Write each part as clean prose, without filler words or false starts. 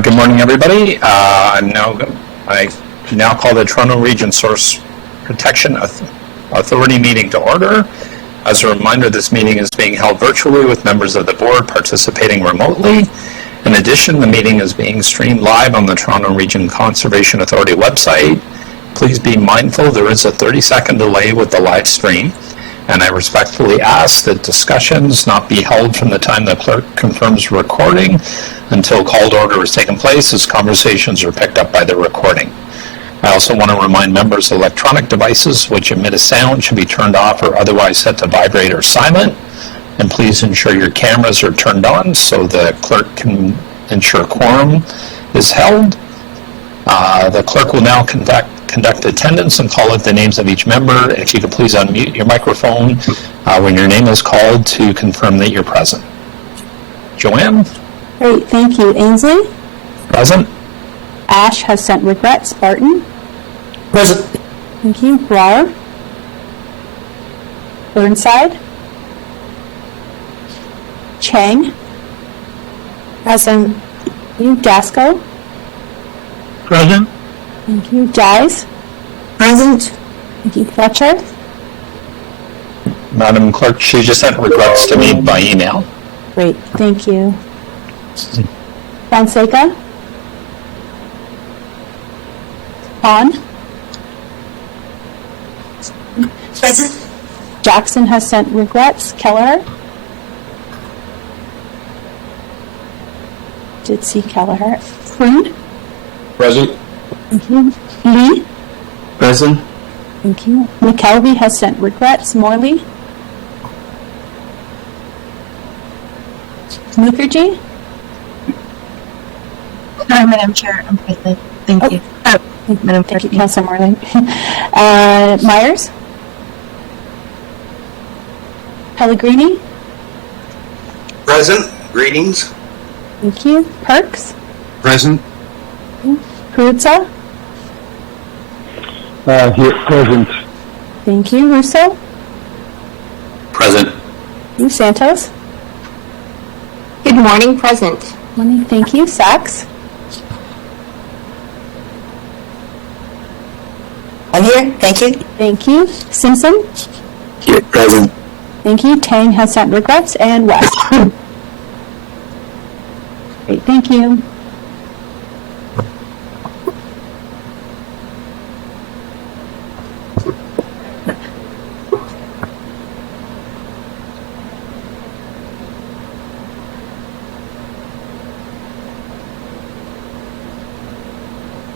Good morning, everybody. I now call the Toronto Region Source Protection Authority meeting to order. As a reminder, this meeting is being held virtually with members of the board participating remotely. In addition, the meeting is being streamed live on the Toronto Region Conservation Authority website. Please be mindful there is a 30-second delay with the live stream, and I respectfully ask that discussions not be held from the time the clerk confirms recording until called order has taken place, as conversations are picked up by the recording. I also want to remind members electronic devices which emit a sound should be turned off or otherwise set to vibrate or silent. And please ensure your cameras are turned on so the clerk can ensure quorum is held. The clerk will now conduct attendance and call out the names of each member. If you could please unmute your microphone when your name is called to confirm that you're present. Joanne? Great, thank you. Ainsley? Present. Ash has sent regrets. Barton? Present. Thank you. Brower? Burnside? Chang? Present. Thank you. Gasco? Present. Thank you. Dies? Present. Thank you. Fletcher? Madam Clerk, she just sent regrets to me by email. Great, thank you. Fonseca? On? Present. Jackson has sent regrets. Kelleher? Did see Kelleher. Quinn? Present. Thank you. Lee? Present. Thank you. McKelvey has sent regrets. Morley? Mukherjee? Sorry, Madam Chair. I'm present. Thank you. Madam Chair. Thank you, Councilor Morley. Myers? Pellegrini? Present. Greetings. Thank you. Perks? Present. Peruzza? Here, present. Thank you. Russo? Present. You, Santos? Good morning. Present. Morning. Thank you. Sachs? I'm here. Thank you. Thank you. Simpson? Here. Present. Thank you. Tang has sent regrets. And West? Great. Thank you.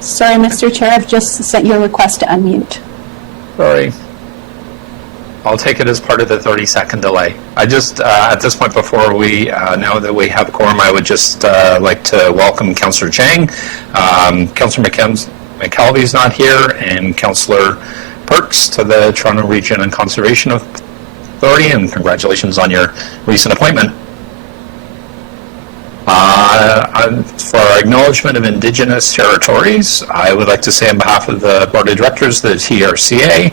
Sorry, Mr. Chair, I've just sent you a request to unmute. Sorry. I'll take it as part of the 30-second delay. I just, at this point, before we know that we have quorum, I would just like to welcome Councillor Chang. Councillor McKelvey's not here, and Councillor Perks to the Toronto Region and Conservation Authority, and congratulations on your recent appointment. For our acknowledgement of Indigenous territories, I would like to say on behalf of the Board of Directors, the TRCA,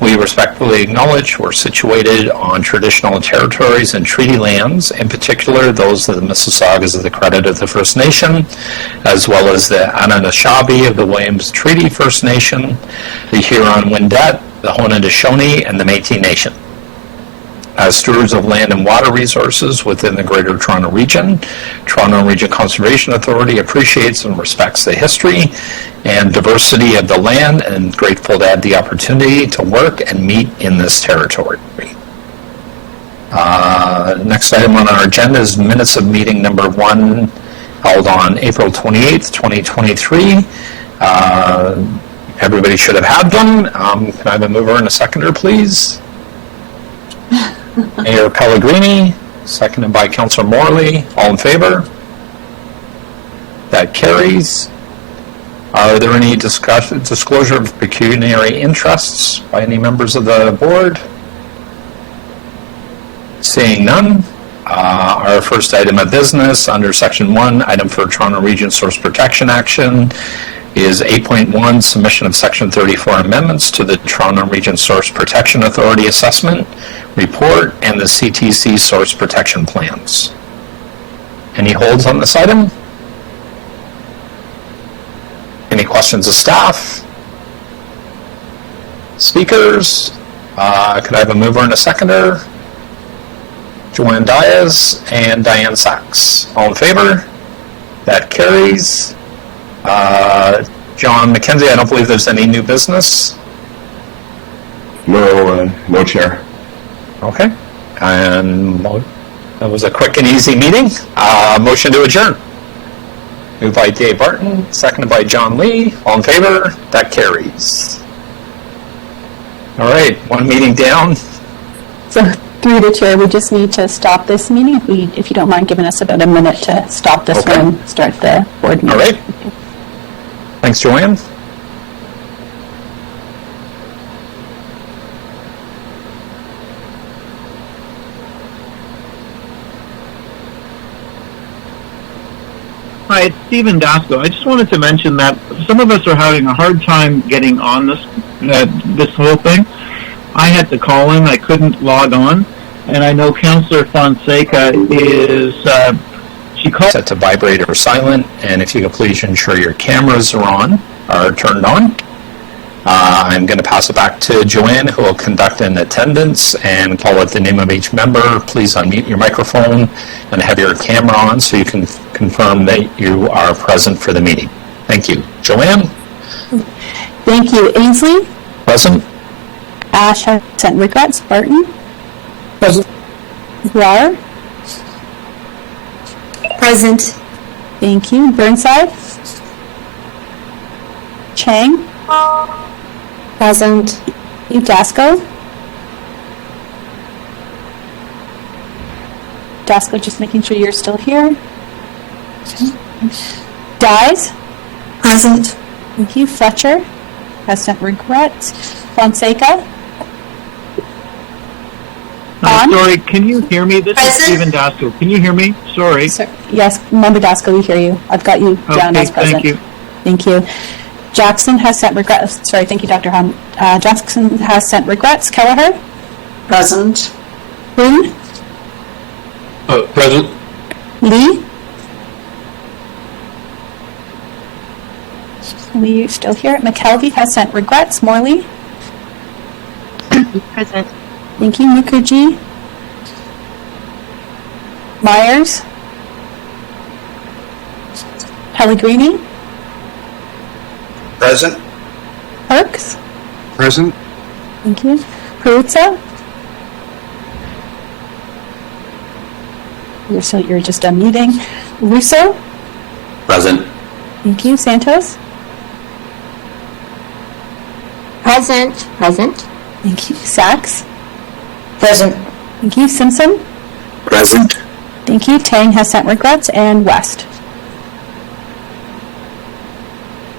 we respectfully acknowledge we're situated on traditional territories and treaty lands, in particular those of the Mississaugas of the Credit of the First Nation, as well as the Anishinaabe of the Williams Treaty First Nation, the Huron-Wendat, the Haudenosaunee, and the Métis Nation. As stewards of land and water resources within the Greater Toronto Region, Toronto Region Conservation Authority appreciates and respects the history and diversity of the land and grateful to have the opportunity to work and meet in this territory. Next item on our agenda is minutes of meeting number 1 held on April 28th, 2023. Everybody should have had them. Can I have a mover and a seconder, please? Mayor Pellegrini, seconded by Councillor Morley. All in favor? That carries. Are there any disclosure of pecuniary interests by any members of the board? Seeing none, our first item of business under Section 1, item for Toronto Region Source Protection Action, is 8.1, submission of Section 34 amendments to the Toronto Region Source Protection Authority Assessment Report and the CTC Source Protection Plans. Any holds on this item? questions of staff? Speakers? Could I have a mover and a seconder? Joanne Diaz and Diane Sachs. All in favor? That carries. John McKenzie, I don't believe there's any new business. No, Chair. Okay. And that was a quick and easy meeting. Motion to adjourn. Moved by Dave Barton, seconded by John Lee. All in favor? That carries. All right, one meeting down. So through the chair, we just need to stop this meeting. If you don't mind giving us about a minute to stop this Okay. one, start the board meeting. All right. Thanks, Joanne. Hi, it's Stephen Dasco. I just wanted to mention that some of us are having a hard time getting on this whole thing. I had to call in; I couldn't log on, and I know Councillor Fonseca is. She called. Set to vibrate or silent, and if you could please ensure your cameras are turned on. I'm going to pass it back to Joanne, who will conduct an attendance and call out the name of each member. Please unmute your microphone and have your camera on so you can confirm that you are present for the meeting. Thank you. Joanne? Thank you. Ainsley? Present? Ash has sent regrets. Barton? Present. Rar? Present. Thank you. Burnside? Chang? Present. Dasco? Dasco, just making sure you're still here. Dyes? Present. Thank you. Fletcher has sent regrets. Fonseca? On? Sorry, can you hear me? This Present. is Stephen Dasco. Can you hear me? Sorry. Sir, yes, Member Dasco, we hear you. I've got you down Okay, as present. thank you. Thank you. Jackson has sent regrets. Sorry, thank you, Dr. Hahn. Jackson has sent regrets. Kelleher? Present. Boone? Present. Lee? Lee, you still here? McKelvey has sent regrets. Morley? Present. Thank you. Mukherjee? Myers? Pellegrini? Present. Perks? Present. Thank you. Peruzza? You're just unmuting. Russo? Present. Thank you. Santos? Present. Present. Thank you. Sachs? Present. Thank you. Simpson? Present. Thank you. Tang has sent regrets. And West?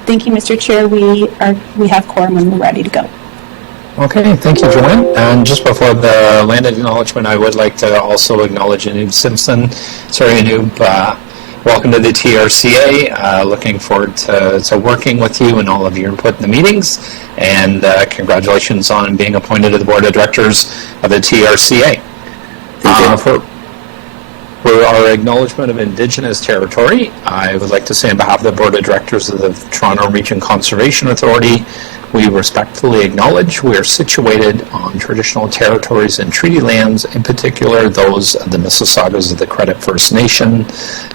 Thank you, Mr. Chair. We have quorum and we're ready to go. Okay, thank you, Joanne. And just before the land acknowledgement, I would like to also acknowledge Anub Simpson. Sorry, Anub. Welcome to the TRCA. Looking forward to working with you and all of your input in the meetings. And congratulations on being appointed to the Board of Directors of the TRCA. For our acknowledgement of Indigenous territory, I would like to say on behalf of the Board of Directors of the Toronto Region Conservation Authority, we respectfully acknowledge we are situated on traditional territories and treaty lands, in particular those of the Mississaugas of the Credit First Nation,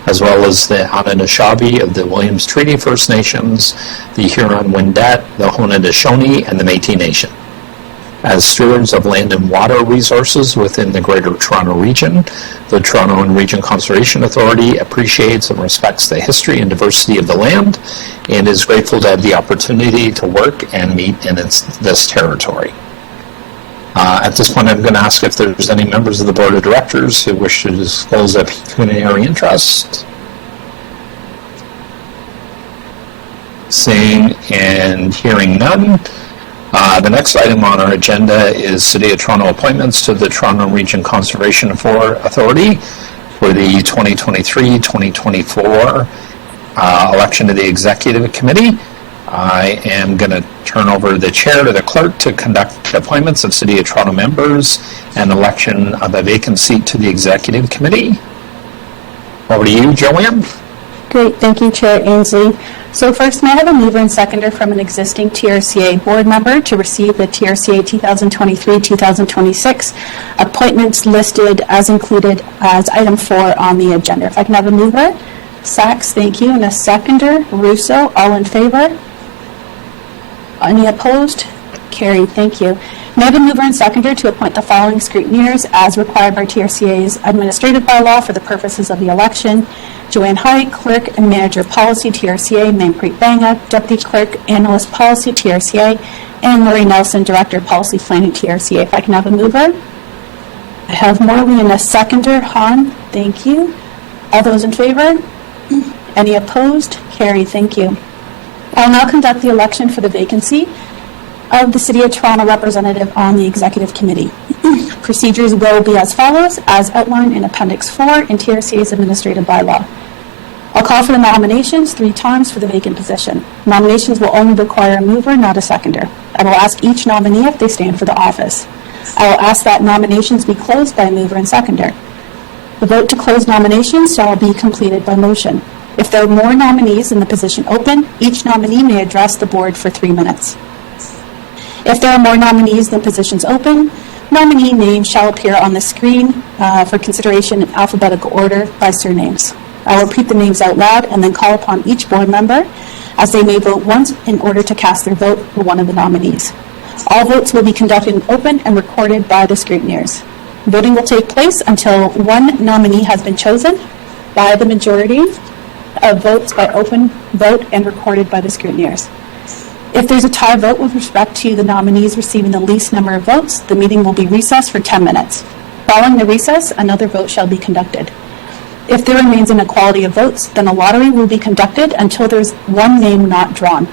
as well as the Anishinaabe of the Williams Treaty First Nations, the Huron-Wendat, the Haudenosaunee, and the Métis Nation. As stewards of land and water resources within the Greater Toronto Region, the Toronto and Region Conservation Authority appreciates and respects the history and diversity of the land and is grateful to have the opportunity to work and meet in this territory. At this point, I'm going to ask if there's any members of the Board of Directors who wish to disclose a pecuniary interest. Seeing and hearing none. The next item on our agenda is City of Toronto appointments to the Toronto Region Conservation Authority for the 2023-2024 election to the Executive Committee. I am going to turn over the chair to the clerk to conduct appointments of City of Toronto members and election of a vacant seat to the Executive Committee. Over to you, Joanne. Great, thank you, Chair Ainsley. So first, may I have a mover and seconder from an existing TRCA board member to receive the TRCA 2023-2026 appointments listed as included as item 4 on the agenda. If I can have a mover, Sachs, thank you, and a seconder, Russo, all in favor? Any opposed? Carried, thank you. May I have a mover and seconder to appoint the following scrutineers as required by TRCA's administrative bylaw for the purposes of the election: Joanne Height, Clerk and Manager Policy, TRCA; Manpreet Banga, Deputy Clerk, Analyst Policy, TRCA; and Lori Nelson, Director Policy Planning, TRCA. If I can have a mover. I have Morley and a seconder, Han, thank you. All those in favor? Any opposed? Carried, thank you. I'll now conduct the election for the vacancy of the City of Toronto representative on the Executive Committee. Procedures will be as follows, as outlined in Appendix 4 in TRCA's administrative bylaw. I'll call for the nominations 3 times for the vacant position. Nominations will only require a mover, not a seconder. I will ask each nominee if they stand for the office. I will ask that nominations be closed by a mover and seconder. The vote to close nominations shall be completed by motion. If there are more nominees than the position open, each nominee may address the board for 3 minutes. If there are more nominees than positions open, nominee names shall appear on the screen for consideration in alphabetical order by surnames. I will repeat the names out loud and then call upon each board member as they may vote once in order to cast their vote for one of the nominees. All votes will be conducted in open and recorded by the scrutineers. Voting will take place until one nominee has been chosen by the majority of votes by open vote and recorded by the scrutineers. If there's a tie vote with respect to the nominees receiving the least number of votes, the meeting will be recessed for 10 minutes. Following the recess, another vote shall be conducted. If there remains an equality of votes, then a lottery will be conducted until there's one name not drawn.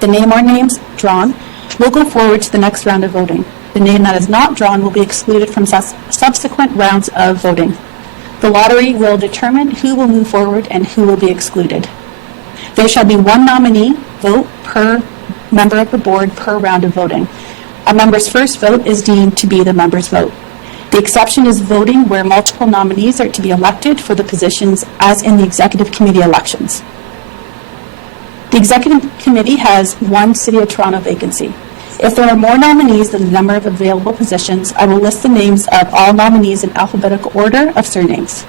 The name or names drawn will go forward to the next round of voting. The name that is not drawn will be excluded from subsequent rounds of voting. The lottery will determine who will move forward and who will be excluded. There shall be one nominee vote per member of the board per round of voting. A member's first vote is deemed to be the member's vote. The exception is voting where multiple nominees are to be elected for the positions as in the Executive Committee elections. The Executive Committee has one City of Toronto vacancy. If there are more nominees than the number of available positions, I will list the names of all nominees in alphabetical order of surnames.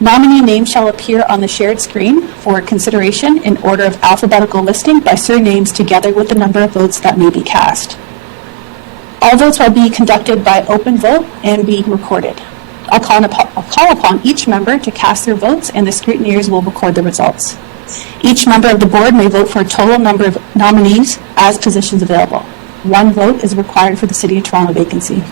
Nominee names shall appear on the shared screen for consideration in order of alphabetical listing by surnames together with the number of votes that may be cast. All votes will be conducted by open vote and be recorded. I'll call upon each member to cast their votes and the scrutineers will record the results. Each member of the board may vote for a total number of nominees as positions available. One vote is required for the City of Toronto vacancy.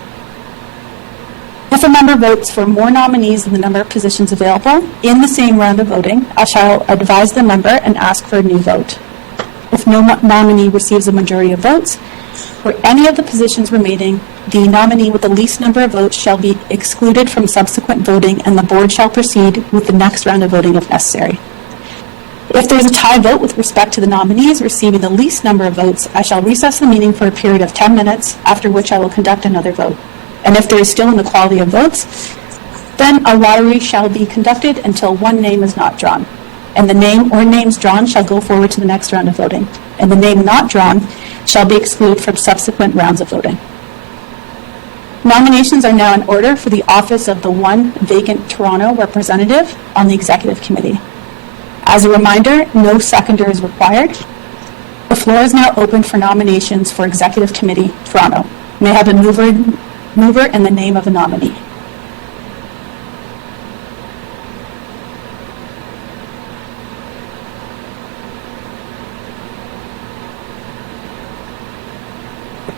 If a member votes for more nominees than the number of positions available in the same round of voting, I shall advise the member and ask for a new vote. If no nominee receives a majority of votes, for any of the positions remaining, the nominee with the least number of votes shall be excluded from subsequent voting and the board shall proceed with the next round of voting if necessary. If there is a tie vote with respect to the nominees receiving the least number of votes, I shall recess the meeting for a period of 10 minutes, after which I will conduct another vote. And if there is still inequality of votes, then a lottery shall be conducted until one name is not drawn. And the name or names drawn shall go forward to the next round of voting. And the name not drawn shall be excluded from subsequent rounds of voting. Nominations are now in order for the office of the one vacant Toronto representative on the Executive Committee. As a reminder, no seconder is required. The floor is now open for nominations for Executive Committee, Toronto. May I have a mover and the name of a nominee.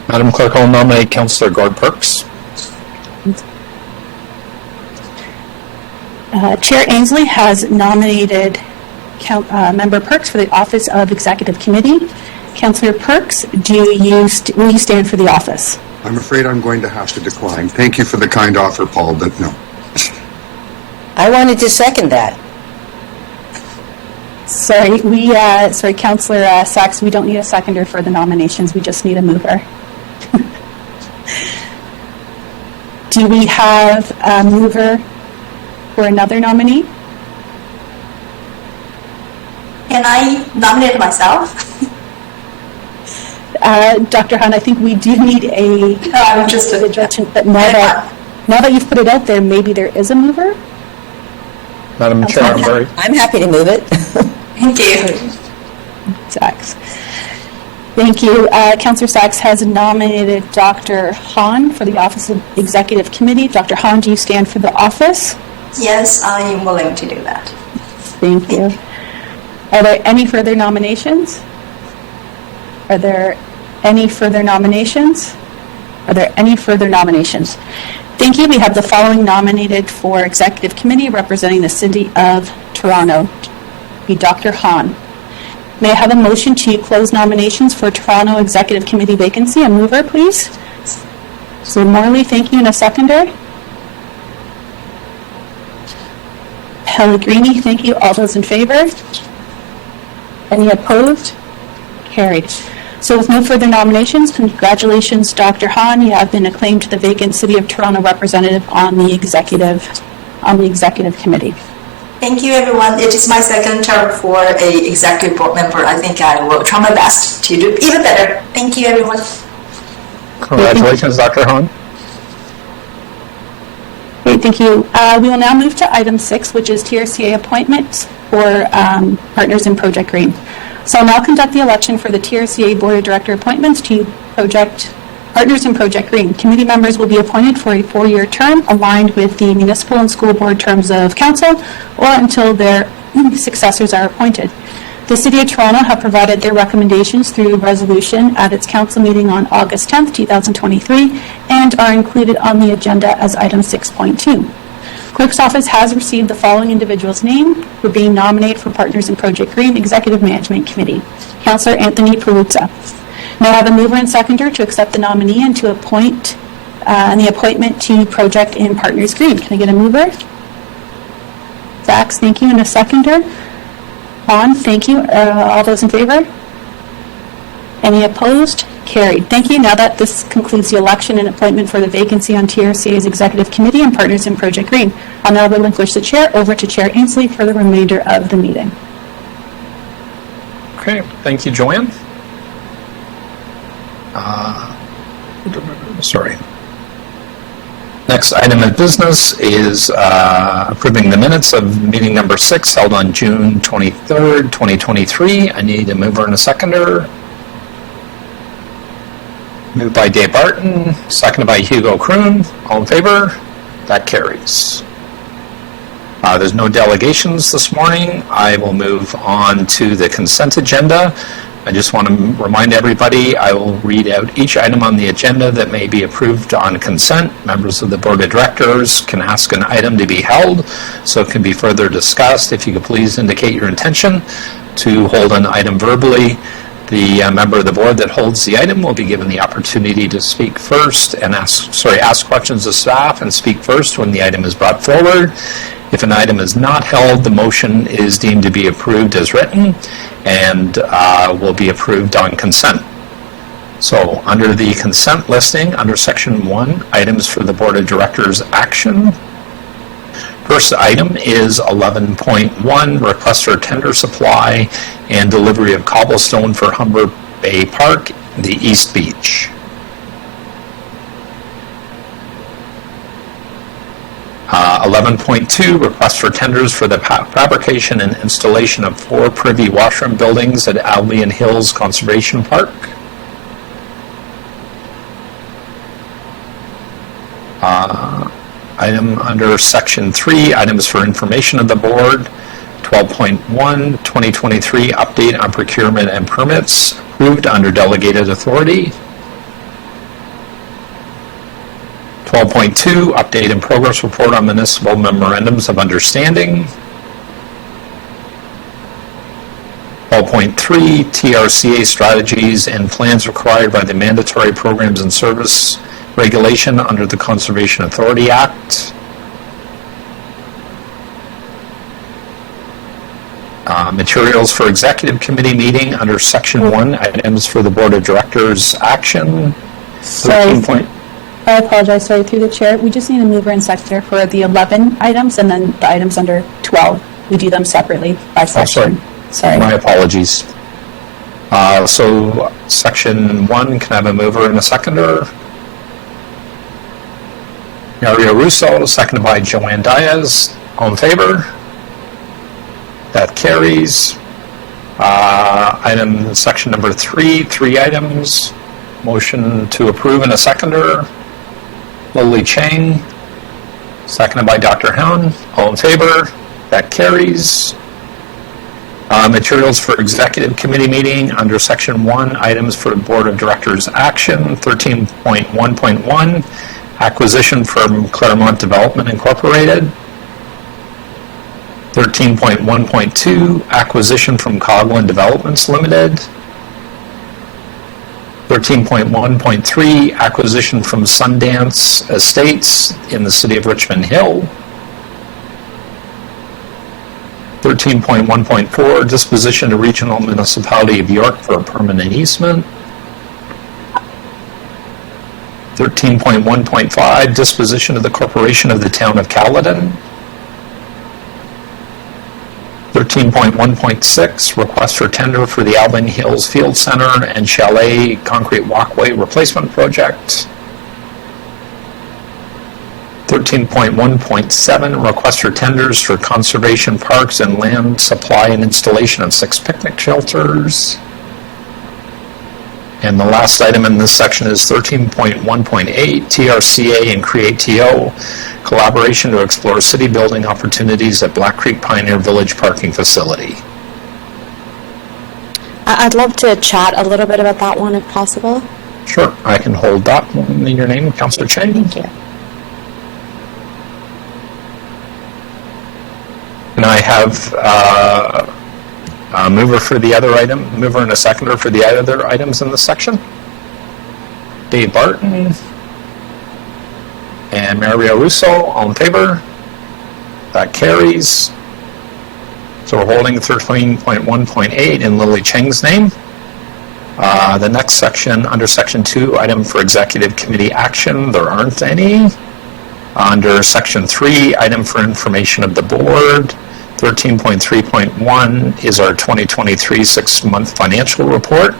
Madam Clerk, I'll nominate Councillor Gord Perks. Chair Ainsley has nominated Member Perks for the office of Executive Committee. Councillor Perks, will you stand for the office? I'm afraid I'm going to have to decline. Thank you for the kind offer, Paul, but no. I wanted to second that. Sorry, Councillor Sachs, we don't need a seconder for the nominations. We just need a mover. Do we have a mover for another nominee? Can I nominate myself? Dr. Han, I think we do need a I'm interested. introduction, but now that you've put it out there, maybe there is a mover? Madam Chair, I'm very, I'm happy to move it. Thank you. Sachs. Thank you. Councillor Sachs has nominated Dr. Han for the Office of Executive Committee. Dr. Han, do you stand for the office? Yes, I am willing to do that. Thank you. Are there any further nominations? Are there any further nominations? Are there any further nominations? Thank you. We have the following nominated for Executive Committee representing the City of Toronto. Be Dr. Han. May I have a motion to close nominations for Toronto Executive Committee vacancy? A mover, please. So Morley, thank you, and a seconder. Pellegrini, thank you. All those in favor? Any opposed? Carried. So with no further nominations, congratulations, Dr. Han. You have been acclaimed to the vacant City of Toronto representative on the Executive Committee. Thank you, everyone. It is my second term for a executive board member. I think I will try my best to do even better. Thank you, everyone. congratulations, Dr. Han. Great, thank you. We will now move to item 6, which is TRCA appointments for Partners in Project Green. So I'll now conduct the election for the TRCA Board of Director appointments to Partners in Project Green. Committee members will be appointed for a 4-year term aligned with the municipal and school board terms of council or until their successors are appointed. The City of Toronto have provided their recommendations through resolution at its council meeting on August 10th, 2023, and are included on the agenda as item 6.2. Clerk's office has received the following individuals' name for being nominated for Partners in Project Green Executive Management Committee. Councillor Anthony Peruzza. May I have a mover and seconder to accept the nominee and to appoint and the appointment to Project in Partners Green? Can I get a mover? Sachs, thank you, and a seconder. Han, thank you. All those in favor? Any opposed? Carried. Thank you. Now that this concludes the election and appointment for the vacancy on TRCA's Executive Committee and Partners in Project Green, I'll now relinquish the chair over to Chair Ainsley for the remainder of the meeting. Okay, thank you, Joanne. Sorry. Next item of business is approving the minutes of meeting number 6 held on June 23rd, 2023. I need a mover and a seconder. Moved by Dave Barton, seconded by Hugo Kroon. All in favor? That carries. There's no delegations this morning. I will move on to the consent agenda. I just want to remind everybody, I will read out each item on the agenda that may be approved on consent. Members of the Board of Directors can ask an item to be held, so it can be further discussed. If you could please indicate your intention to hold an item verbally. The member of the board that holds the item will be given the opportunity to speak first and ask questions of staff and speak first when the item is brought forward. If an item is not held, the motion is deemed to be approved as written and will be approved on consent. So under the consent listing, under section 1, items for the Board of Directors action. First item is 11.1, request for tender supply and delivery of cobblestone for Humber Bay Park, the East Beach. Uh, 11.2, request for tenders for the fabrication and installation of 4 privy washroom buildings at Albion Hills Conservation Park. Item under section 3, items for information of the board. 12.1, 2023 update on procurement and permits, approved under delegated authority. 12.2, update and progress report on municipal memorandums of understanding. 12.3, TRCA strategies and plans required by the mandatory programs and service regulation under the Conservation Authority Act. Materials for Executive Committee meeting under Section 1, items for the Board of Directors action. Sorry, I apologize, sorry, through the chair. We just need a mover and seconder for the 11 items, and then the items under 12. We do them separately by section. Sorry. My apologies. So section 1, can I have a mover and a seconder? Mario Russo, seconded by Joanne Diaz. All in favor? That carries. Item section number 3, 3 items. Motion to approve and a seconder. Lily Chang, seconded by Dr. Hound. All in favor? That carries. Materials for executive committee meeting under section 1, items for board of directors action. 13.1.1, acquisition from Claremont Development Incorporated. 13.1.2, acquisition from Coghlan Developments Limited. 13.1.3, acquisition from Sundance Estates in the city of Richmond Hill. 13.1.4, disposition to Regional Municipality of York for a permanent easement. 13.1.5, disposition of the Corporation of the Town of Caledon. 13.1.6, request for tender for the Albany Hills Field Center and Chalet Concrete Walkway Replacement Project. 13.1.7, request for tenders for conservation parks and land supply and installation of 6 picnic shelters. And the last item in this section is 13.1.8, TRCA and Create TO, collaboration to explore city building opportunities at Black Creek Pioneer Village Parking Facility. I'd love to chat a little bit about that one if possible. Sure, I can hold that one in your name, Councillor Chang. Thank you. And I have a mover for the other item, mover and a seconder for the other items in this section. Dave Barton and Mario Russo, all in favor? That carries. So we're holding 13.1.8 in Lily Cheng's name. The next section, under section 2, item for executive committee action, there aren't any. Under section 3, item for information of the board, 13.3.1 is our 2023 6-month financial report.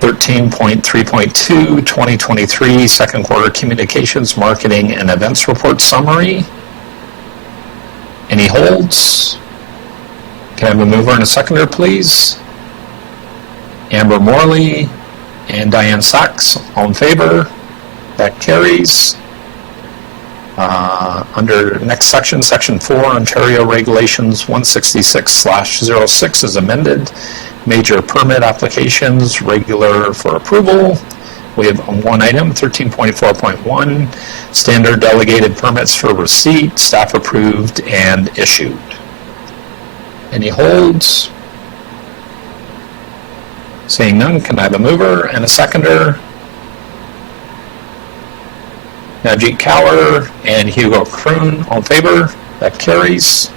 13.3.2, 2023 second quarter communications, marketing, and events report summary. Any holds? Can I have a mover and a seconder, please? Amber Morley and Diane Sachs, all in favor? That carries. Under next section, section 4, Ontario Regulations 166/06 is amended. Major permit applications, regular for approval. We have one item, 13.4.1, standard delegated permits for receipt, staff approved and issued. Any holds? Seeing none, can I have a mover and a seconder? Najee Kaur and Hugo Kroon, all in favor? That carries.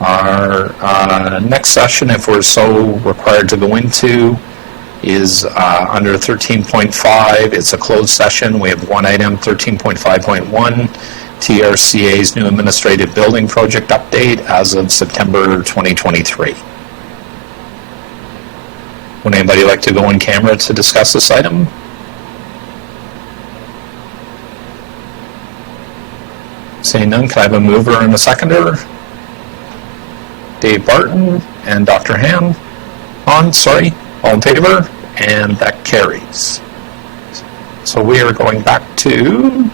Our next session, if we're so required to go into, is under 13.5. It's a closed session. We have one item, 13.5.1, TRCA's new administrative building project update as of September 2023. Would anybody like to go in camera to discuss this item? Seeing none, can I have a mover and a seconder? Dave Barton and Dr. Ham. All in favor? And that carries. So we are going back to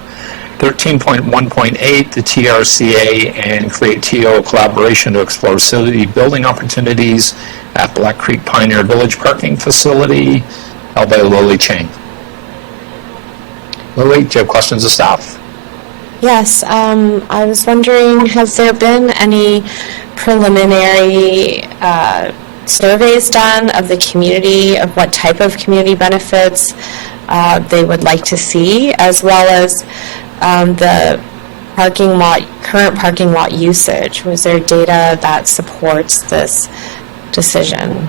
13.1.8, the TRCA and Create TO collaboration to explore city building opportunities at Black Creek Pioneer Village Parking Facility, held by Lily Chang. Lily, do you have questions of staff? Yes, I was wondering, has there been any preliminary surveys done of the community, of what type of community benefits they would like to see, as well as the current parking lot usage? Was there data that supports this decision?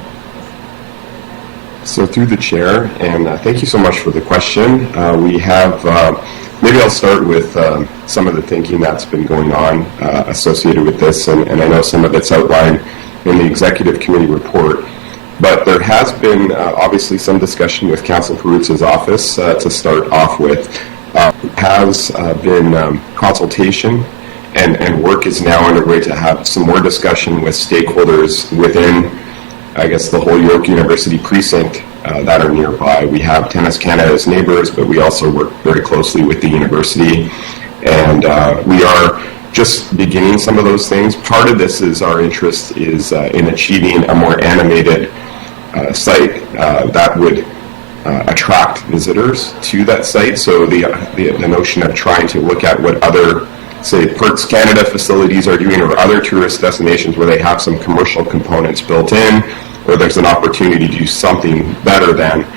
So through the chair, and thank you so much for the question. We have Maybe I'll start with some of the thinking that's been going on associated with this, and I know some of it's outlined in the executive committee report. But there has been obviously some discussion with Councillor Perutz's office to start off with. Has been consultation and work is now underway to have some more discussion with stakeholders within, I guess, the whole York University precinct that are nearby. We have Tennis Canada as neighbors, but we also work very closely with the university. And we are just beginning some of those things. Part of this is our interest is in achieving a more animated site that would attract visitors to that site. So the notion of trying to look at what other, say, Perks Canada facilities are doing, or other tourist destinations where they have some commercial components built in, or there's an opportunity to do something better than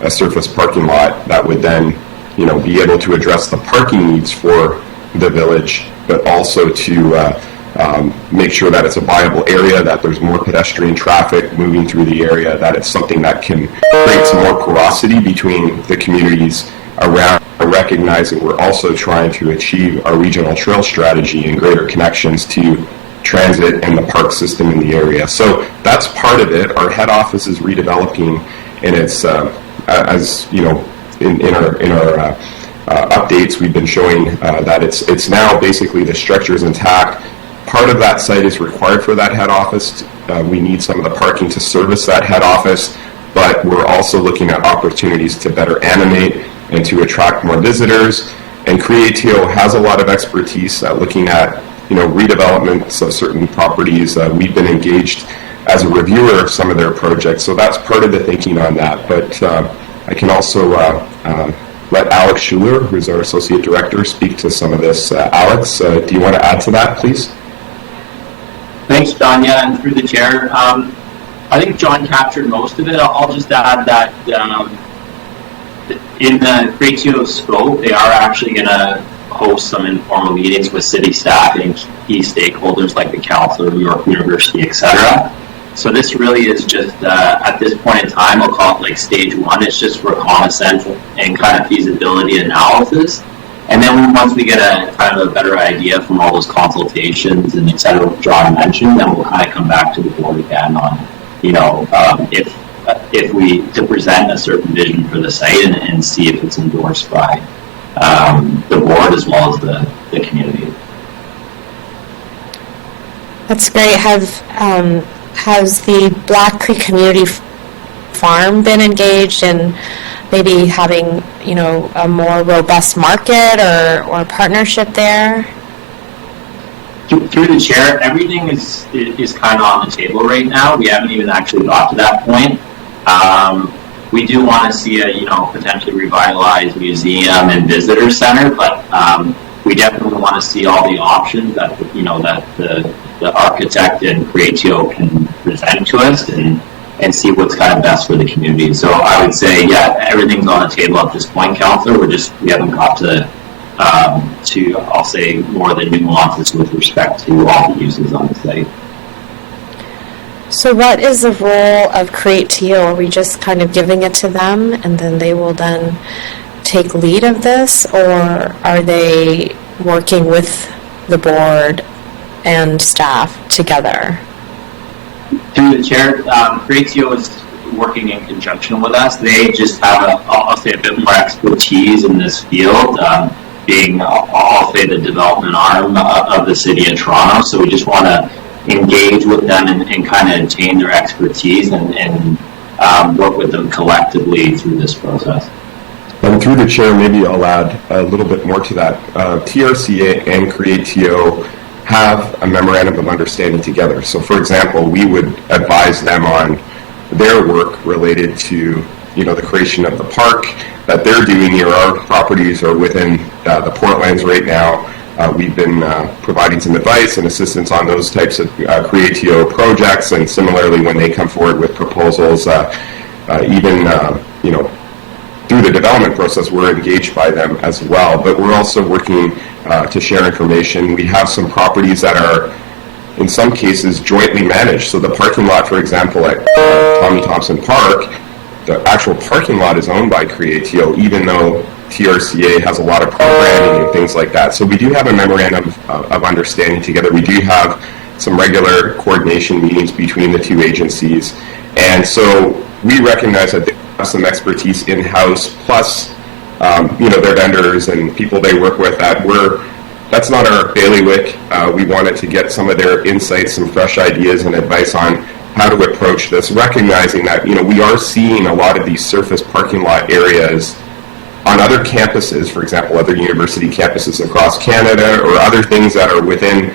a surface parking lot that would then, be able to address the parking needs for the village, but also to make sure that it's a viable area, that there's more pedestrian traffic moving through the area, that it's something that can create some more porosity between the communities around, recognizing we're also trying to achieve our regional trail strategy and greater connections to transit and the park system in the area. So that's part of it. Our head office is redeveloping, and it's, as you know, in our updates, we've been showing that it's now basically the structure is intact. Part of that site is required for that head office. We need some of the parking to service that head office, but we're also looking at opportunities to better animate and to attract more visitors. And Creatio has a lot of expertise at looking at, redevelopments of certain properties. We've been engaged as a reviewer of some of their projects, so that's part of the thinking on that. But I can also let Alex Schuler, who's our Associate Director, speak to some of this. Alex, do you want to add to that, please? Thanks, Tanya, and through the chair. I think John captured most of it. I'll just add that in the Creatio scope, they are actually going to host some informal meetings with city staff and key stakeholders like the Council of York University, etc. So this really is just, at this point in time, I'll call it like stage one. It's just reconnaissance and kind of feasibility analysis. And then once we get a kind of a better idea from all those consultations and et cetera, what John mentioned, then we'll kind of come back to the board again on, if we to present a certain vision for the site and see if it's endorsed by the board as well as the community. That's great. Has the Black Creek Community Farm been engaged in maybe having, a more robust market or partnership there? Through the chair, everything is kind of on the table right now. We haven't even actually got to that point. We do want to see a, potentially revitalized museum and visitor center, but we definitely want to see all the options that, that the architect and Creatio can present to us and see what's kind of best for the community. So I would say, yeah, everything's on the table at this point, Councillor. We haven't got to I'll say, more the nuances with respect to all the uses on the site. So what is the role of Creatio? Are we just kind of giving it to them and then they will then take lead of this, or are they working with the board and staff together? Through the chair, Creatio is working in conjunction with us. They just have, I'll say, a bit more expertise in this field, being, I'll say, the development arm of the City of Toronto. So we just want to engage with them and kind of attain their expertise and work with them collectively through this process. And through the chair, maybe I'll add a little bit more to that. TRCA and Creatio have a memorandum of understanding together. So, for example, we would advise them on their work related to, the creation of the park that they're doing near our properties or within the Portlands right now. We've been providing some advice and assistance on those types of Creatio projects, and similarly when they come forward with proposals, even, through the development process, we're engaged by them as well. But we're also working to share information. We have some properties that are, in some cases, jointly managed. So the parking lot, for example, at Tommy Thompson Park, the actual parking lot is owned by Creatio, even though TRCA has a lot of programming and things like that. So we do have a memorandum of understanding together. We do have some regular coordination meetings between the two agencies. And so we recognize that they have some expertise in-house, plus their vendors and people they work with that's not our bailiwick. We wanted to get some of their insights, some fresh ideas and advice on how to approach this, recognizing that, we are seeing a lot of these surface parking lot areas on other campuses, for example, other university campuses across Canada, or other things that are within,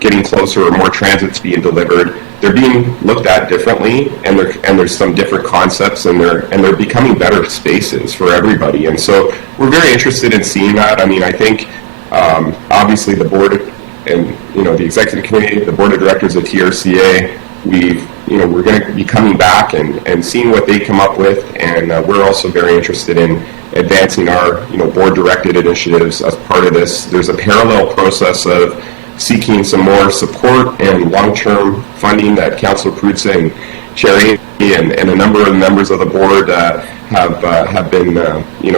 getting closer, or more transit's being delivered. They're being looked at differently, and there's some different concepts, and they're becoming better spaces for everybody. And so we're very interested in seeing that. I mean, I think obviously the board and the executive committee, the board of directors of TRCA, we're going to be coming back and seeing what they come up with, and we're also very interested in advancing our board directed initiatives as part of this. There's a parallel process of seeking some more support and long-term funding that Councillor Prutza and Cherry and a number of members of the board have been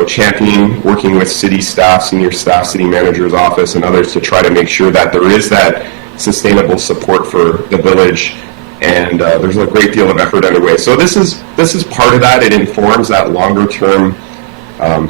championing, working with city staff, senior staff, city manager's office, and others to try to make sure that there is that sustainable support for the village. And there's a great deal of effort underway. So this is part of that. It informs that longer-term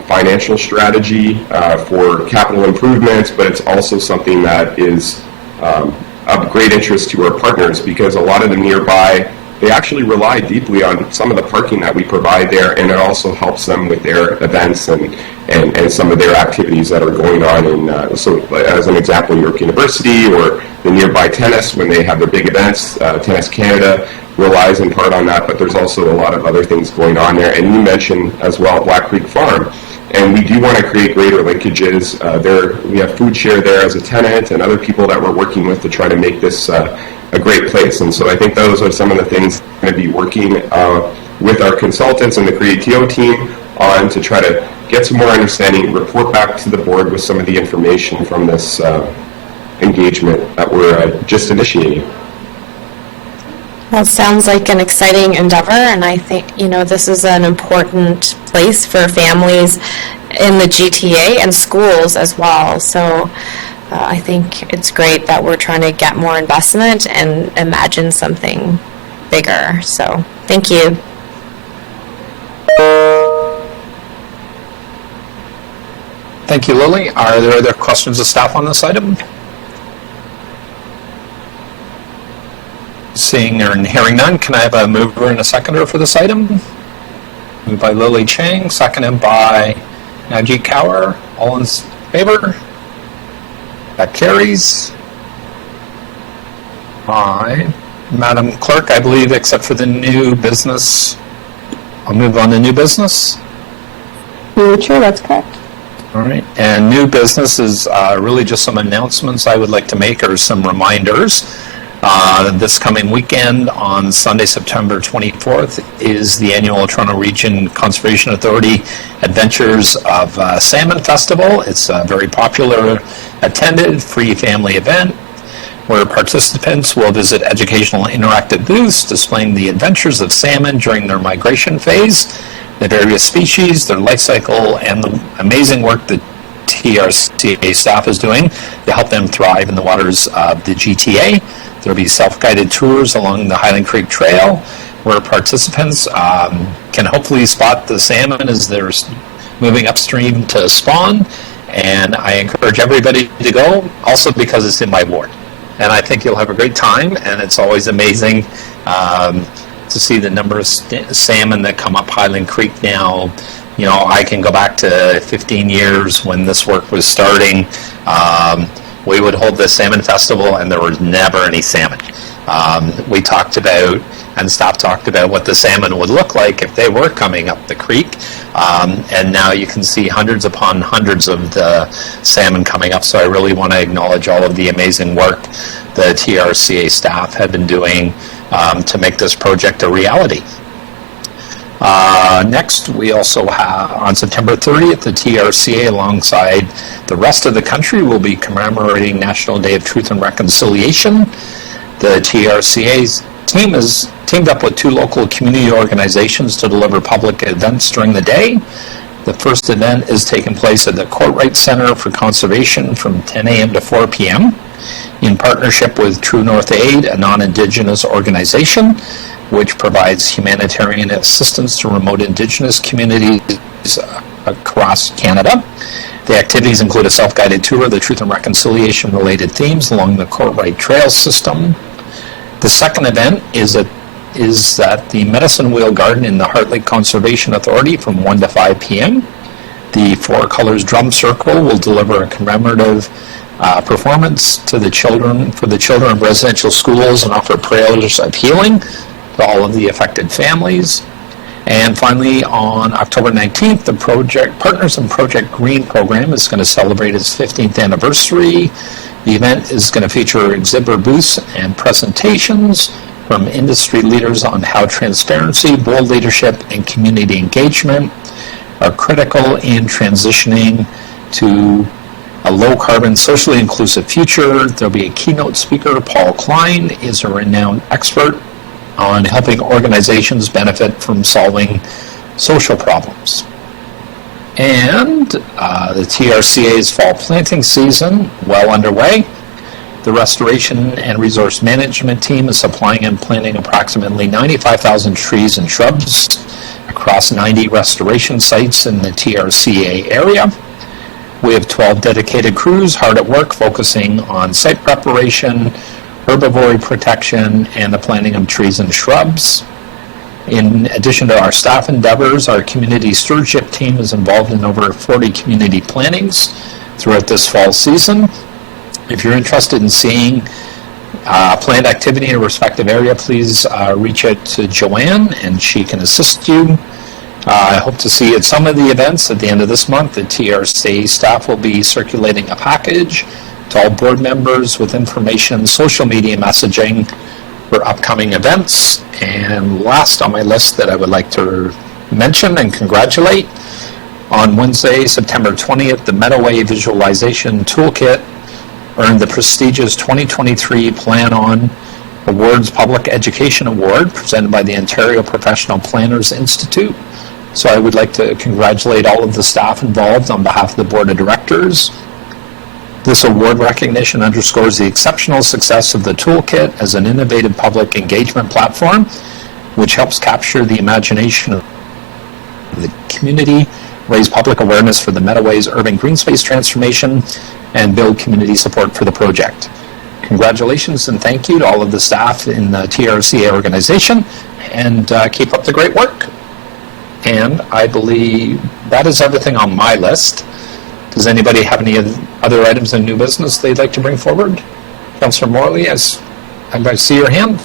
financial strategy for capital improvements, but it's also something that is of great interest to our partners, because a lot of them nearby, they actually rely deeply on some of the parking that we provide there, and it also helps them with their events and some of their activities that are going on. And so as an example, York University or the nearby tennis, when they have their big events, Tennis Canada relies in part on that, but there's also a lot of other things going on there. And you mentioned as well Black Creek Farm, and we do want to create greater linkages. We have Food Share there as a tenant, and other people that we're working with to try to make this a great place. And so I think those are some of the things we're going to be working with our consultants and the Creatio team on, to try to get some more understanding, report back to the board with some of the information from this engagement that we're just initiating. Well, it sounds like an exciting endeavor, and I think, this is an important place for families in the GTA and schools as well. So I think it's great that we're trying to get more investment and imagine something bigger. So thank you. Thank you, Lily. Are there other questions of staff on this item? Seeing or hearing none, can I have a mover and a seconder for this item? Moved by Lily Chang, seconded by Najee Kaur. All in favor? That carries. Aye. Madam Clerk, I believe, except for the new business, I'll move on to new business. Sure, that's correct. All right. And new business is really just some announcements I would like to make, or some reminders. This coming weekend on Sunday, September 24th, is the annual Toronto Region Conservation Authority Adventures of Salmon Festival. It's a very popular, attended, free family event where participants will visit educational interactive booths displaying the adventures of salmon during their migration phase, the various species, their life cycle, and the amazing work that TRCA staff is doing to help them thrive in the waters of the GTA. There will be self-guided tours along the Highland Creek Trail where participants can hopefully spot the salmon as they're moving upstream to spawn. And I encourage everybody to go, also because it's in my ward. And I think you'll have a great time, and it's always amazing to see the number of salmon that come up Highland Creek now. I can go back to 15 years when this work was starting. We would hold the salmon festival, and there was never any salmon. We talked about, and staff talked about, what the salmon would look like if they were coming up the creek. And now you can see hundreds upon hundreds of the salmon coming up. So I really want to acknowledge all of the amazing work the TRCA staff have been doing to make this project a reality. Next, we also have, on September 30th, the TRCA, alongside the rest of the country, will be commemorating National Day of Truth and Reconciliation. The TRCA team is teamed up with 2 local community organizations to deliver public events during the day. The first event is taking place at the Courtright Center for Conservation from 10 a.m. to 4 p.m. in partnership with True North Aid, a non-Indigenous organization which provides humanitarian assistance to remote Indigenous communities across Canada. The activities include a self-guided tour of the truth and reconciliation related themes along the Courtright Trail system. The second event is at the Medicine Wheel Garden in the Heart Lake Conservation Authority from 1 to 5 p.m. The Four Colors Drum Circle will deliver a commemorative performance to the children of residential schools and offer prayers of healing to all of the affected families. And finally, on October 19th, the Partners in Project Green program is going to celebrate its 15th anniversary. The event is going to feature exhibitor booths and presentations from industry leaders on how transparency, bold leadership, and community engagement are critical in transitioning to a low-carbon, socially inclusive future. There'll be a keynote speaker. Paul Klein is a renowned expert on helping organizations benefit from solving social problems. And the TRCA's fall planting season well underway. The Restoration and Resource Management team is supplying and planting approximately 95,000 trees and shrubs across 90 restoration sites in the TRCA area. We have 12 dedicated crews hard at work focusing on site preparation, herbivory protection, and the planting of trees and shrubs. In addition to our staff endeavors, our community stewardship team is involved in over 40 community plantings throughout this fall season. If you're interested in seeing planned activity in a respective area, please reach out to Joanne and she can assist you. I hope to see you at some of the events at the end of this month. The TRCA staff will be circulating a package to all board members with information, social media messaging for upcoming events. And last on my list that I would like to mention and congratulate, on Wednesday, September 20th, the Meadoway Visualization Toolkit earned the prestigious 2023 Plan On Awards Public Education Award presented by the Ontario Professional Planners Institute. So I would like to congratulate all of the staff involved on behalf of the Board of Directors. This award recognition underscores the exceptional success of the toolkit as an innovative public engagement platform, which helps capture the imagination of the community, raise public awareness for the Meadoway's urban green space transformation, and build community support for the project. Congratulations and thank you to all of the staff in the TRCA organization, and keep up the great work. And I believe that is everything on my list. Does anybody have any other items in new business they'd like to bring forward? Councillor Morley, I see your hand.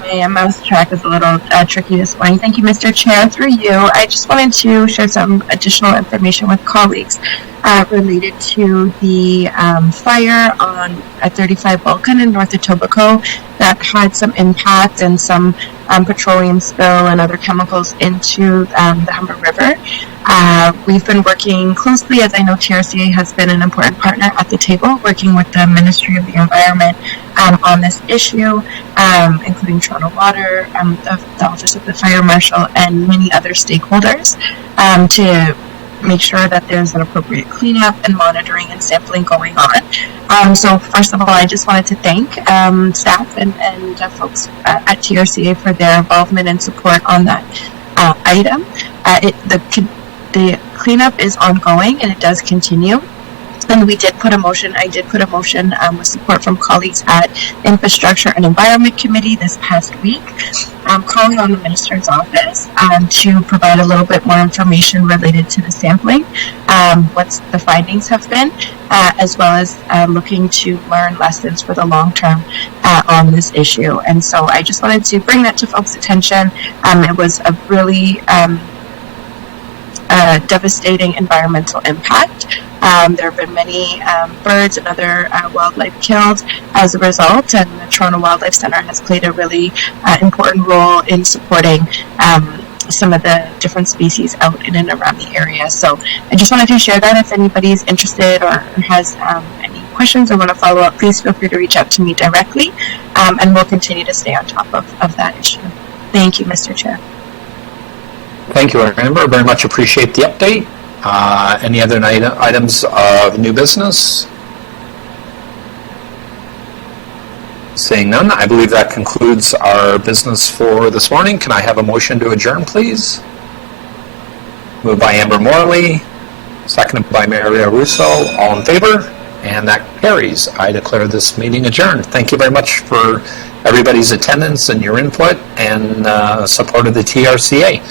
My mouse track is a little tricky this morning. Thank you, Mr. Chair. Through you, I just wanted to share some additional information with colleagues related to the fire at 35 Vulcan in North Etobicoke that had some impact and some petroleum spill and other chemicals into the Humber River. We've been working closely, as I know TRCA has been an important partner at the table, working with the Ministry of the Environment on this issue, including Toronto Water, the Office of the Fire Marshal, and many other stakeholders to make sure that there's an appropriate cleanup and monitoring and sampling going on. So first of all, I just wanted to thank staff and folks at TRCA for their involvement and support on that item. The cleanup is ongoing and it does continue. And I did put a motion with support from colleagues at Infrastructure and Environment Committee this past week, calling on the Minister's office to provide a little bit more information related to the sampling, what the findings have been, as well as looking to learn lessons for the long term on this issue. And so I just wanted to bring that to folks' attention. It was a really devastating environmental impact. There have been many birds and other wildlife killed as a result, and the Toronto Wildlife Centre has played a really important role in supporting some of the different species out in and around the area. So I just wanted to share that if anybody's interested or has any questions or want to follow up, please feel free to reach out to me directly, and we'll continue to stay on top of that issue. Thank you, Mr. Chair. Thank you, Amber. Very much appreciate the update. Any other items of new business? Seeing none, I believe that concludes our business for this morning. Can I have a motion to adjourn, please? Moved by Amber Morley, seconded by Maria Russo. All in favor? And that carries. I declare this meeting adjourned. Thank you very much for everybody's attendance and your input and support of the TRCA.